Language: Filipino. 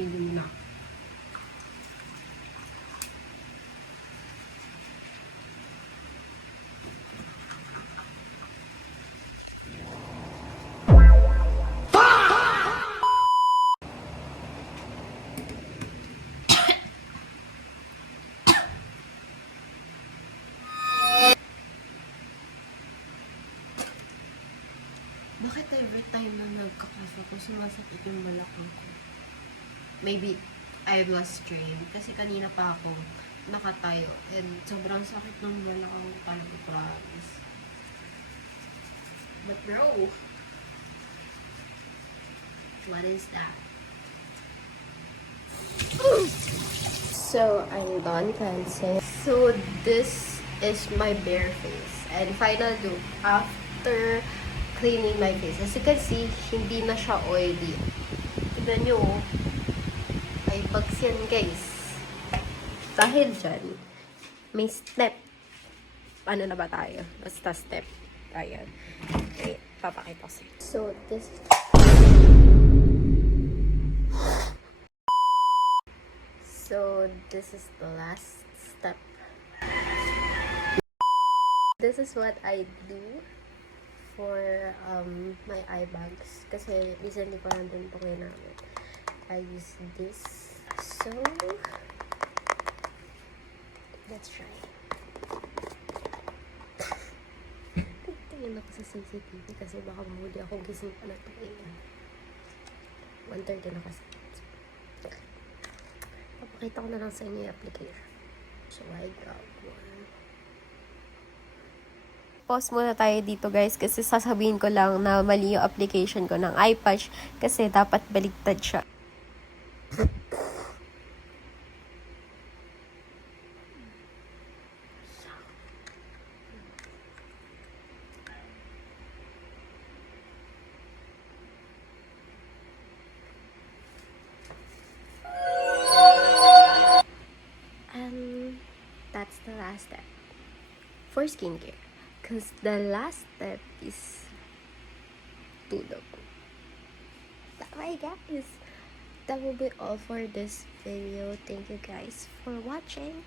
pili mo na. Bakit every time na nagkakas ako, sumasakit yung balakang ko? Maybe I lost strain. Kasi kanina pa ako nakatayo. And sobrang sakit ng balakang ko talaga, promise. But bro, what is that? So, I'm done cleansing. So, this is my bare face. And final look after cleaning my face. As you can see, hindi na siya oily. Tignan nyo, ay bags yan guys. Dahil dyan, may step. Ano na ba tayo? Basta step. Ayan. Okay, papakita ko sa'yo. So, this is the last step. This is what I do for my eye bags. Kasi recently ko lang din ito ginamit. I use this. So, let's try. Tingnan ako sa CCTV kasi baka mahuli ako gising pa na ito. 1:30 na kasi. Papakita ko na lang sa inyo yung application. So, I got one. Pause muna tayo dito guys kasi sasabihin ko lang na mali yung application ko ng eye patch kasi dapat baligtad siya. And that's the last step for skincare. Because the last step is tulog. Bye guys! That will be all for this video. Thank you guys for watching.